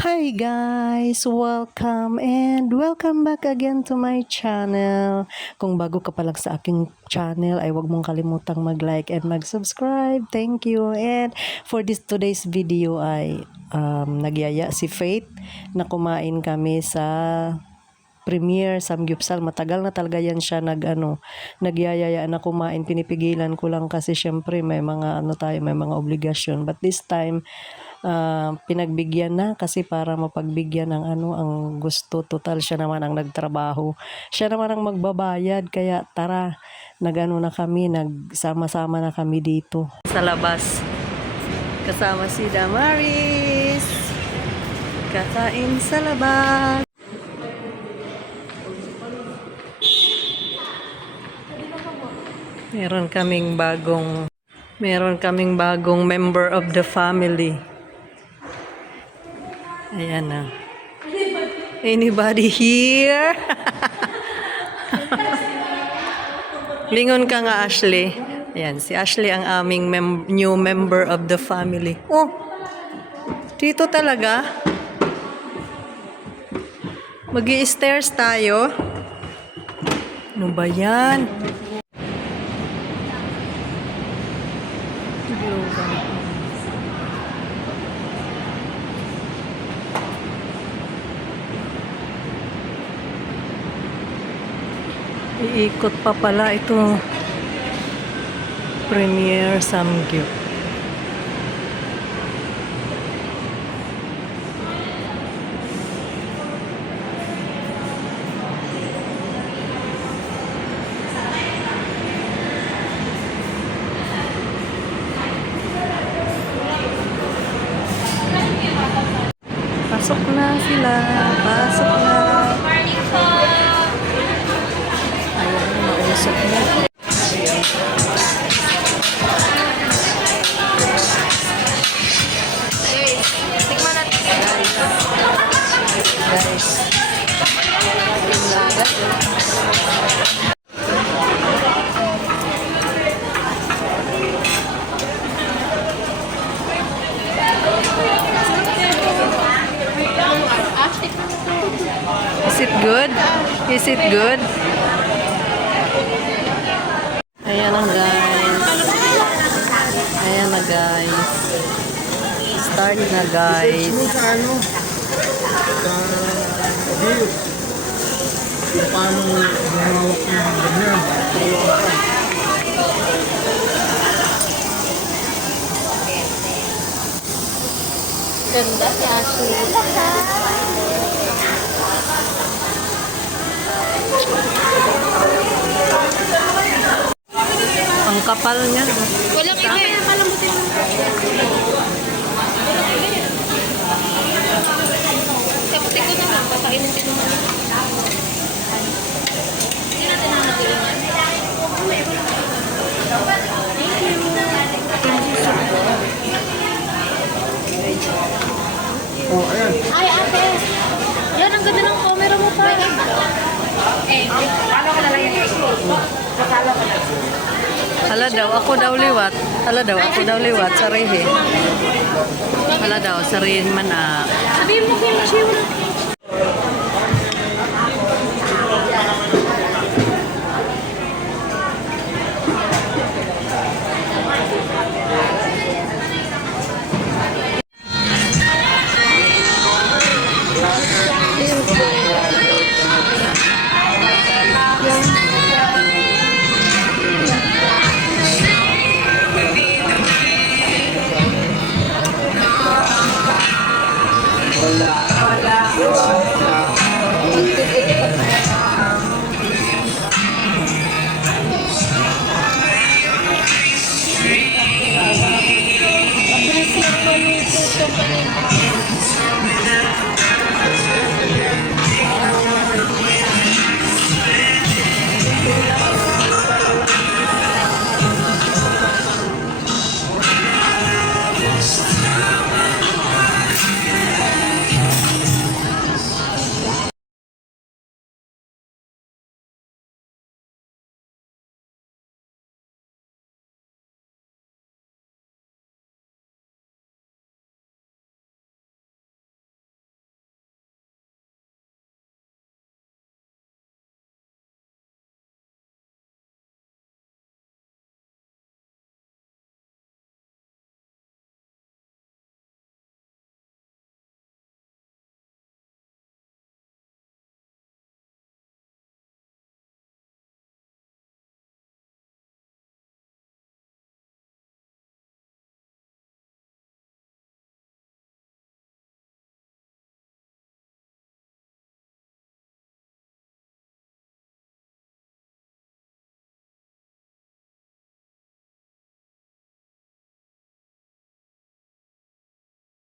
Hi guys! Welcome back again to my channel. Kung bago ka pa lang sa aking channel ay huwag mong kalimutang mag-like and mag-subscribe. Thank you. And for today's video ay nagyaya si Faith na kumain kami sa Premier Samgyupsal. Matagal na talaga yan siya nagyayaya na kumain. Pinipigilan ko lang kasi syempre may mga may mga obligasyon. But this time pinagbigyan na kasi para mapagbigyan ng ang gusto. Total siya naman ang nagtrabaho, siya naman ang magbabayad, kaya tara, na kami, nagsama-sama na kami dito sa labas kasama si Damaris, kakain sa labas. Meron kaming bagong member of the family. Ayan na. Anybody here? Lingon ka nga, Ashley. Ayan, si Ashley ang aming new member of the family. Oh, dito talaga? Mag-i-stairs tayo? Ano ba yan? Iikot pa pala ito. Premier Samgyup. Pasok na sila. Pasok na. Ayan, mausap na. Guys. Is it good? Is it good? Ayan na guys. Ayan na guys. Start na guys. Paano gumawak ng ganyan? Ganda si Ashley. Ang kapal niya. Walang iba eh. Palambutin mo. Kaputik ko na lang. Papainin din mo. Hindi natin nakatulungan. Oh, ayan. Ay, ate. Yan, ang ganda ng camera mo pa. Paano ka na lang yan? Pasalo ka na. Hala daw, ako daw liwat. Hala daw, ako daw liwat. Sarihin. Hala daw, sarihin man ah. Sabihin mo kimchi.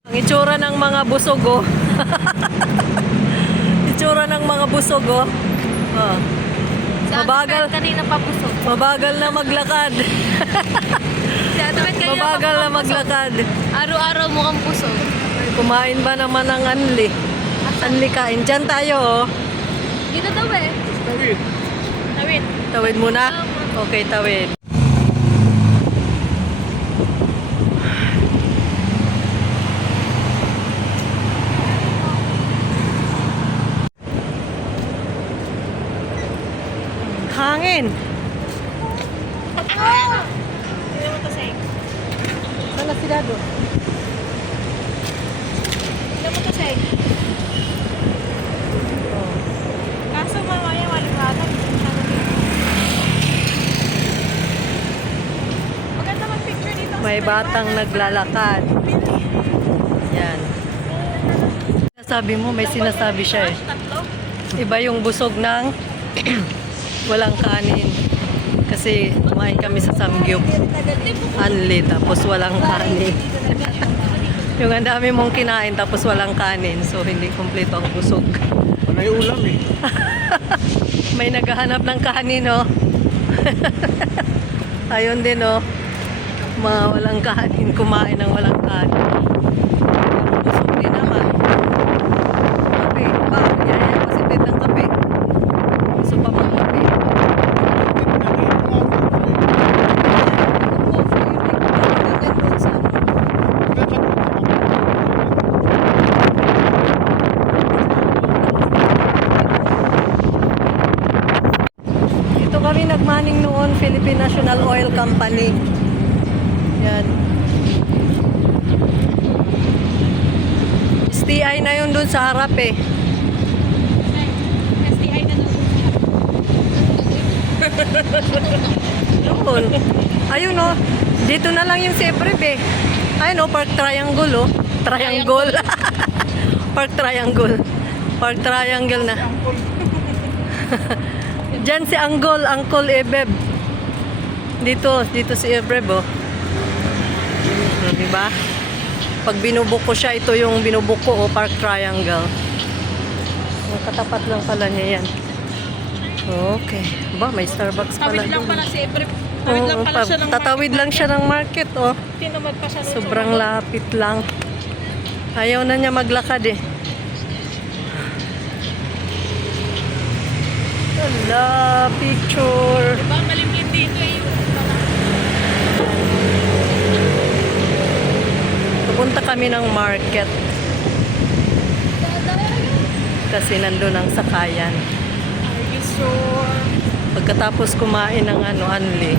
Ang itsura ng mga busog, oh. Itsura ng mga busog, oh. Oh. Mabagal. Kanina pa busog. Mabagal na maglakad. Si Ate Bet kanina Mabagal pa na busog. maglakad. Araw-araw mukhang busog. Kumain ba naman ng anli? Anli kain. Diyan tayo, oh. Dito daw eh. Tawid. Tawid. Tawid muna? Okay, tawid. Hangin. Hindi naman kasi. Sana sila doon. Hindi naman kasi. Kaso mamaya maliwanag. Maganda mag-picture dito. May batang naglalakad. Yan. Sabi mo, may sinasabi siya eh. Tatlo. Iba yung busog ng walang kanin. Kasi kumain kami sa Samgyup. Anli, tapos walang kanin. Yung ang dami mong kinain, tapos walang kanin. So, hindi kumpleto ang busog. Panay ulam eh. May naghahanap ng kanin, oh. Ayun din, oh. Mga walang kanin, kumain ng walang kanin. Pero busog din naman. Kape. Yan ko si Pet ng kape. Gusto pa mo kape. Dito kami nagmaning noon, Philippine National Oil Company. Yan. STI na yun dun sa harap eh. STI na doon. Doon. Ayun oh. Dito na lang yung Sebreb eh. Ayun oh, Park Triangle oh. Triangle. Park Triangle. Park Triangle na. Diyan si Uncle Ebeb. Dito si Ebeb oh. Diba? Pag binubuko siya, ito yung binubuko o Park Triangle. Ang katapat lang pala niya yan. Okay. Ba, may Starbucks pala. Tawid lang dun. pala si Ebrep. Tawid lang pala siya ng Tatawid lang siya ng market, oh. Tinamad pa siya. Sobrang lapit lang. Ayaw na niya maglakad eh. Hala, picture. Diba malimit dito eh. Pupunta kami ng market. Kasi nandun ang sakayan. Are you sure? Pagkatapos kumain ng anli,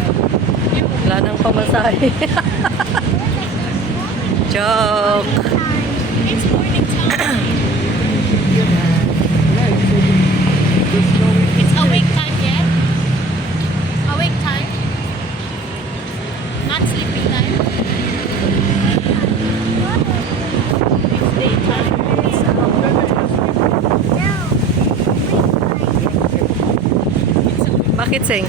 wala nang pamasahe. Joke. It's morning time. It's awake time yet? Awake time? Not sleeping time? It's daytime. Bakit, Seng?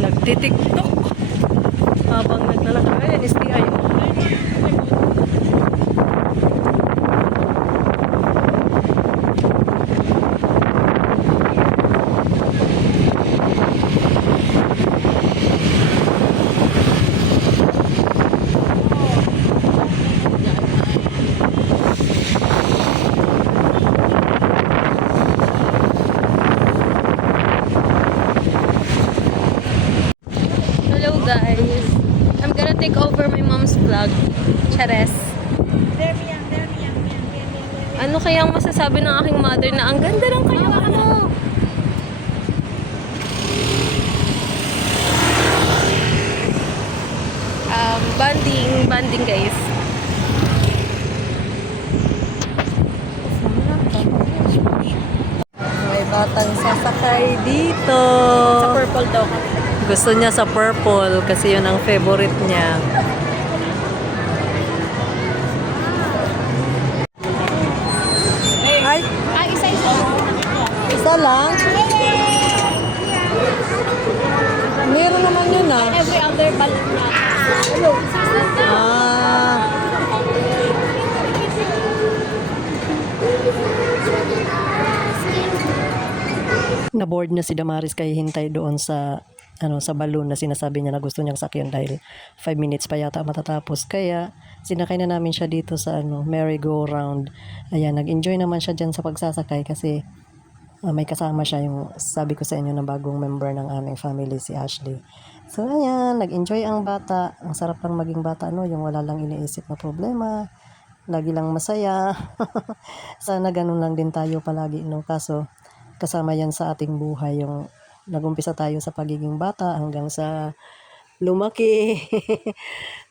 Nagtitiktok habang naglalakad. Ayan, STI. Hello guys. I'm gonna take over my mom's vlog. Chares. Ano kayang masasabi ng aking mother na ang ganda lang kayo ano? Banding guys. May batang sasakay dito. Sa purple daw. Gusto niya sa purple kasi yun ang favorite niya. Ay, Ah, isa-isa. isa lang. na-board na si Damaris kay hintay doon sa sa balloon na sinasabi niya na gusto niyang sakyan dahil 5 minutes pa yata matatapos. Kaya sinakay na namin siya dito sa merry-go-round. Ayan, nag-enjoy naman siya dyan sa pagsasakay kasi may kasama siya yung sabi ko sa inyo na bagong member ng aming family, si Ashley. So ayan, nag-enjoy ang bata. Ang sarap lang maging bata, yung wala lang iniisip na problema. Lagi lang masaya. Sana ganun lang din tayo palagi, Kaso kasama yan sa ating buhay, yung nagumpisa tayo sa pagiging bata hanggang sa lumaki,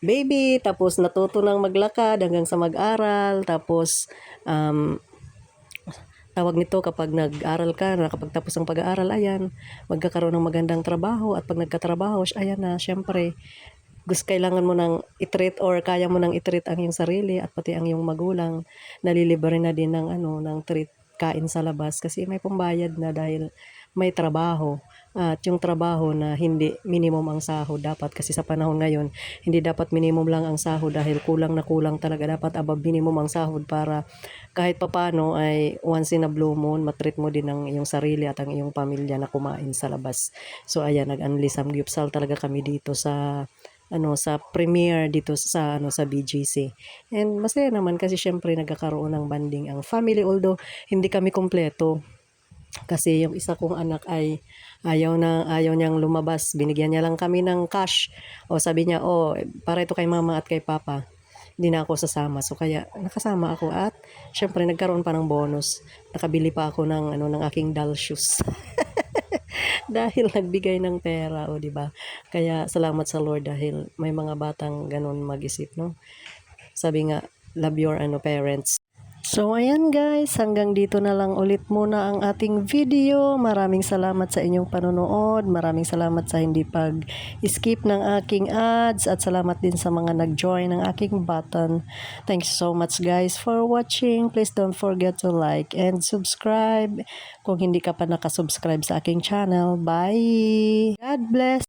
baby, tapos natuto ng maglakad hanggang sa mag-aral, tapos tawag nito kapag nag-aral ka, nakapagtapos ng pag-aaral, ayan, magkakaroon ng magandang trabaho at pag nagkatrabaho, ayan na, syempre, kailangan mo nang i-treat or kaya mo nang i-treat ang iyong sarili at pati ang iyong magulang, nalilibre na din ng ng treat kain sa labas kasi may pambayad na dahil may trabaho. At yung trabaho na hindi minimum ang sahod dapat kasi sa panahon ngayon, hindi dapat minimum lang ang sahod dahil kulang na kulang talaga. Dapat above minimum ang sahod para kahit papano ay once in a blue moon, matreat mo din ang iyong sarili at ang iyong pamilya na kumain sa labas. So ayan, nag-unli samgyupsal talaga kami dito sa sa premiere dito sa BGC. And masaya naman kasi syempre nagkakaroon ng banding ang family, although hindi kami kumpleto. Kasi yung isa kong anak ay ayaw niyang lumabas. Binigyan niya lang kami ng cash. O sabi niya, para ito kay mama at kay papa. Hindi na ako sasama. So kaya nakasama ako at syempre nagkaroon pa ng bonus. Nakabili pa ako ng aking doll shoes. Dahil nagbigay ng pera, di ba? Kaya salamat sa Lord dahil may mga batang ganun mag-isip, Sabi nga, love your parents. So ayan guys, hanggang dito na lang ulit muna ang ating video. Maraming salamat sa inyong panonood. Maraming salamat sa hindi pag-skip ng aking ads at salamat din sa mga nag-join ng aking button. Thanks so much guys for watching. Please don't forget to like and subscribe kung hindi ka pa nakasubscribe sa aking channel. Bye! God bless!